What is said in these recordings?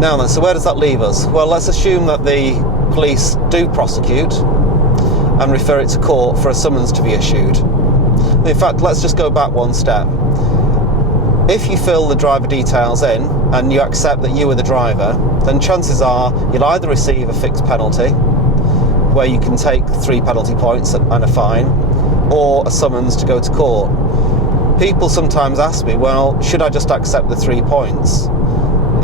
Now then, so where does that leave us? Well, let's assume that the police do prosecute and refer it to court for a summons to be issued. In fact, let's just go back one step. If you fill the driver details in and you accept that you were the driver, then chances are you'll either receive a fixed penalty, where you can take 3 penalty points and a fine, or a summons to go to court. People sometimes ask me, well, should I just accept the 3 points?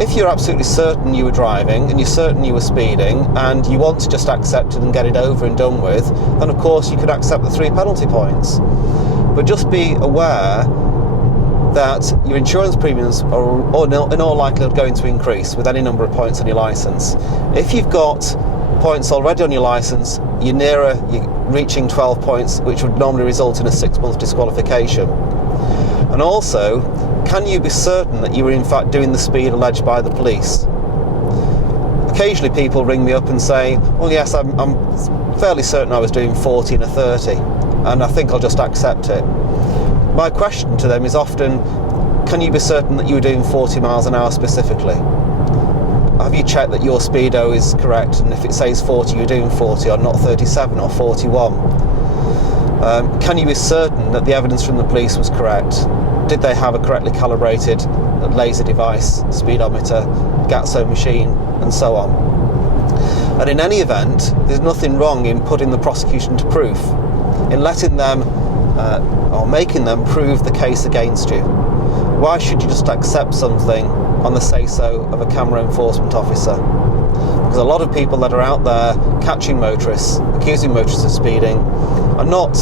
If you're absolutely certain you were driving and you're certain you were speeding and you want to just accept it and get it over and done with, then of course you could accept the 3 penalty points. But just be aware that your insurance premiums are in all likelihood going to increase with any number of points on your licence. If you've got points already on your licence, you're reaching 12 points, which would normally result in a 6-month disqualification. And also, can you be certain that you were in fact doing the speed alleged by the police? Occasionally people ring me up and say, well yes, I'm fairly certain I was doing 40 and a 30, and I think I'll just accept it. My question to them is often, can you be certain that you were doing 40 miles an hour specifically? Have you checked that your speedo is correct, and if it says 40, you're doing 40 or not 37 or 41? Can you be certain that the evidence from the police was correct? Did they have a correctly calibrated laser device, speedometer, Gatso machine, and so on? And in any event, there's nothing wrong in putting the prosecution to proof, in letting them or making them prove the case against you. Why should you just accept something on the say-so of a camera enforcement officer? Because a lot of people that are out there catching motorists, accusing motorists of speeding, are not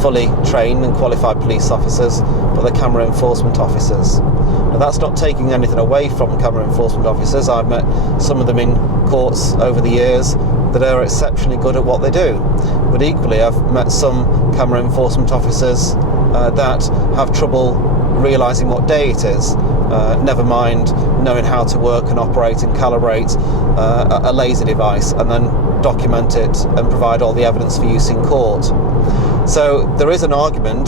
fully trained and qualified police officers, but they're camera enforcement officers. Now, that's not taking anything away from camera enforcement officers. I've met some of them in courts over the years that are exceptionally good at what they do. But equally, I've met some camera enforcement officers that have trouble realising what day it is, never mind knowing how to work and operate and calibrate a laser device and then document it and provide all the evidence for use in court. So there is an argument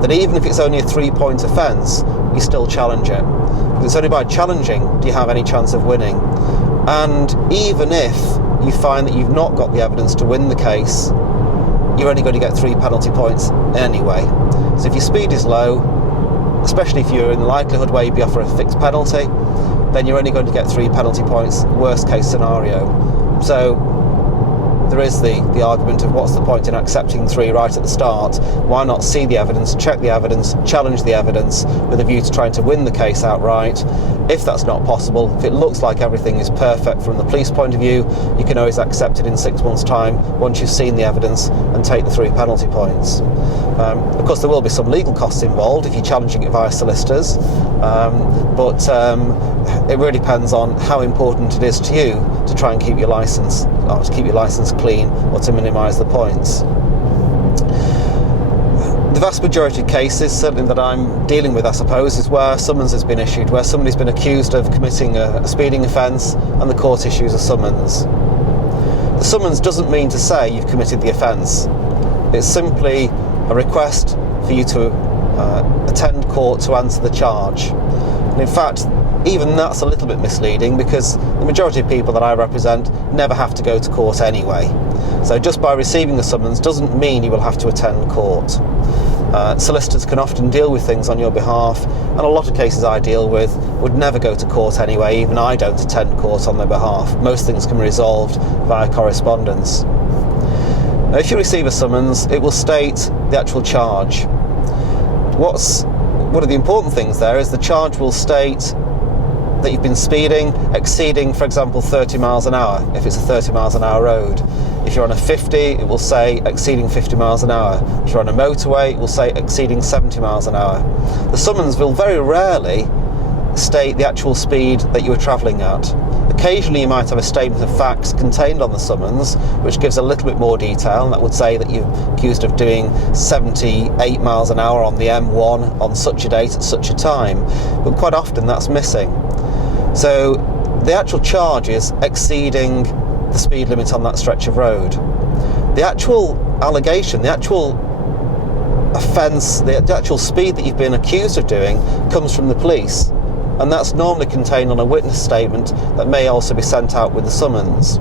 that even if it's only a 3-point offence, you still challenge it. Because it's only by challenging do you have any chance of winning. And even if you find that you've not got the evidence to win the case, you're only going to get 3 penalty points anyway. So if your speed is low, especially if you're in the likelihood where you'd be offered a fixed penalty, then you're only going to get 3 penalty points, worst case scenario. So there is the argument of what's the point in accepting 3 right at the start? Why not see the evidence, check the evidence, challenge the evidence with a view to trying to win the case outright? If that's not possible, if it looks like everything is perfect from the police point of view, you can always accept it in 6 months' time once you've seen the evidence and take the 3 penalty points. Of course, there will be some legal costs involved if you're challenging it via solicitors, but it really depends on how important it is to you to try and keep your licence, or to keep your licence clean, or to minimise the points. The vast majority of cases, certainly that I'm dealing with, I suppose, is where summons has been issued, where somebody's been accused of committing a speeding offence and the court issues a summons. The summons doesn't mean to say you've committed the offence. It's simply a request for you to attend court to answer the charge. And in fact, even that's a little bit misleading, because the majority of people that I represent never have to go to court anyway. So just by receiving the summons doesn't mean you will have to attend court. Solicitors can often deal with things on your behalf, and a lot of cases I deal with would never go to court anyway. Even I don't attend court on their behalf. Most things can be resolved via correspondence. Now, if you receive a summons, it will state the actual charge. One of the important things there is the charge will state that you've been speeding, exceeding, for example, 30 miles an hour, if it's a 30 miles an hour road. If you're on a 50, it will say exceeding 50 miles an hour. If you're on a motorway, it will say exceeding 70 miles an hour. The summons will very rarely state the actual speed that you were travelling at. Occasionally you might have a statement of facts contained on the summons, which gives a little bit more detail, and that would say that you're accused of doing 78 miles an hour on the M1 on such a date at such a time. But quite often that's missing. So the actual charge is exceeding the speed limit on that stretch of road. The actual allegation, the actual offence, the actual speed that you've been accused of doing comes from the police. and that's normally contained on a witness statement that may also be sent out with the summons.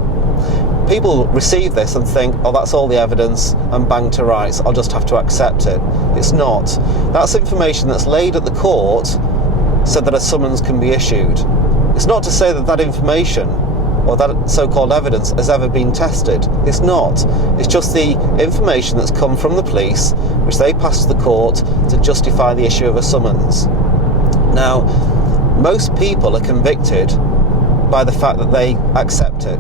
People receive this and think, oh, that's all the evidence, I'm bang to rights, I'll just have to accept it. It's not. That's information that's laid at the court so that a summons can be issued. It's not to say that that information or that so-called evidence has ever been tested. It's not. It's just the information that's come from the police, which they pass to the court to justify the issue of a summons. Now, most people are convicted by the fact that they accept it.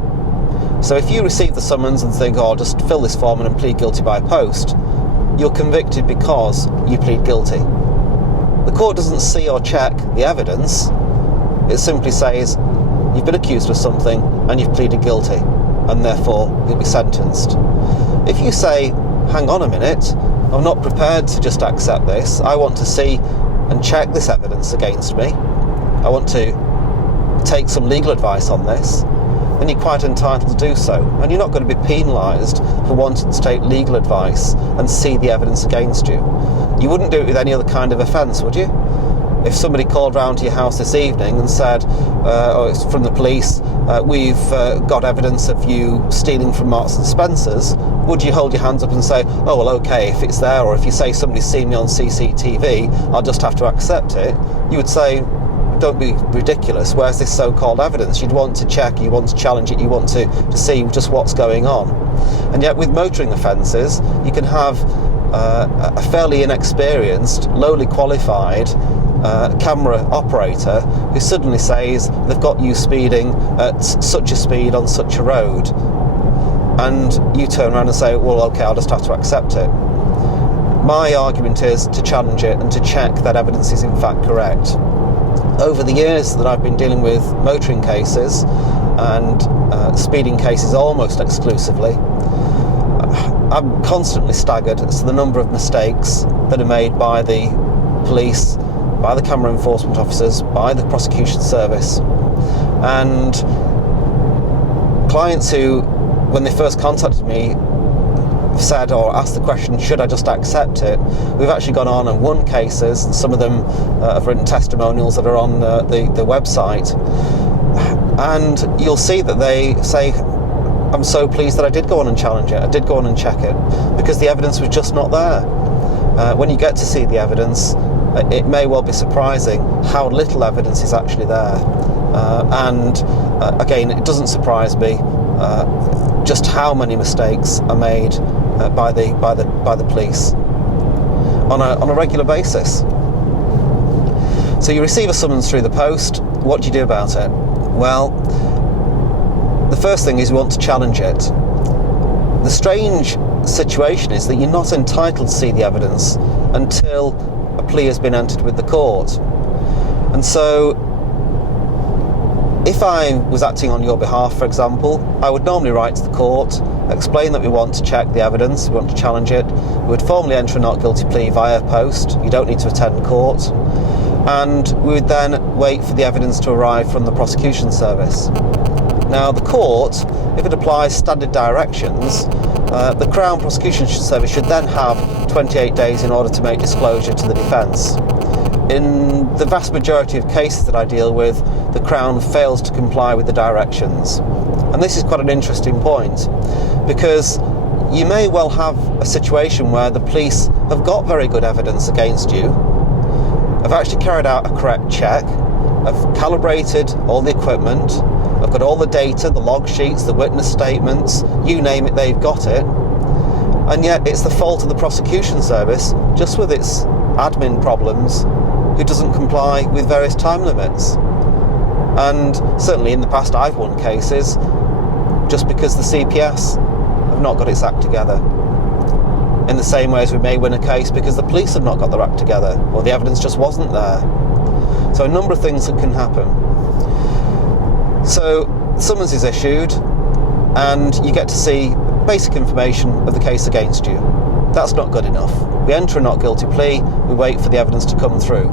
So if you receive the summons and think, oh, I'll just fill this form and plead guilty by post, you're convicted because you plead guilty. The court doesn't see or check the evidence. It simply says, you've been accused of something and you've pleaded guilty, and therefore you'll be sentenced. If you say, hang on a minute, I'm not prepared to just accept this, I want to see and check this evidence against me, I want to take some legal advice on this, then you're quite entitled to do so. And you're not going to be penalised for wanting to take legal advice and see the evidence against you. You wouldn't do it with any other kind of offence, would you? If somebody called round to your house this evening and said, oh, it's from the police, we've got evidence of you stealing from Marks and Spencer's, would you hold your hands up and say, oh, well, okay, if it's there, or if you say somebody's seen me on CCTV, I'll just have to accept it? You would say, don't be ridiculous, where's this so-called evidence? You'd want to check, you want to challenge it, you want to see just what's going on. And yet with motoring offences, you can have a fairly inexperienced, lowly qualified camera operator who suddenly says they've got you speeding at such a speed on such a road, and you turn around and say, well, okay, I'll just have to accept it. My argument is to challenge it and to check that evidence is in fact correct. Over the years that I've been dealing with motoring cases and speeding cases almost exclusively, I'm constantly staggered as to the number of mistakes that are made by the police, by the camera enforcement officers, by the prosecution service. And clients who, when they first contacted me, said or asked the question, should I just accept it? We've actually gone on and won cases, and some of them have written testimonials that are on the website. And you'll see that they say, I'm so pleased that I did go on and challenge it, I did go on and check it, because the evidence was just not there. When you get to see the evidence, it may well be surprising how little evidence is actually there. Again, it doesn't surprise me just how many mistakes are made by the police on a regular basis. So you receive a summons through the post. What do you do about it? Well, the first thing is you want to challenge it. The strange situation is that you're not entitled to see the evidence until a plea has been entered with the court. And so if I was acting on your behalf, for example, I would normally write to the court, explain that we want to check the evidence, we want to challenge it. We would formally enter a not guilty plea via post. You don't need to attend court. And we would then wait for the evidence to arrive from the prosecution service. Now, the court, if it applies standard directions, the Crown Prosecution Service should then have 28 days in order to make disclosure to the defence. In the vast majority of cases that I deal with, the Crown fails to comply with the directions. And this is quite an interesting point, because you may well have a situation where the police have got very good evidence against you, have actually carried out a correct check, have calibrated all the equipment, have got all the data, the log sheets, the witness statements, you name it, they've got it. And yet it's the fault of the prosecution service, just with its admin problems, who doesn't comply with various time limits. And certainly in the past I've won cases just because the CPS have not got its act together. In the same way as we may win a case because the police have not got their act together, or the evidence just wasn't there. So a number of things that can happen. So summons is issued and you get to see basic information of the case against you. That's not good enough. We enter a not guilty plea, we wait for the evidence to come through.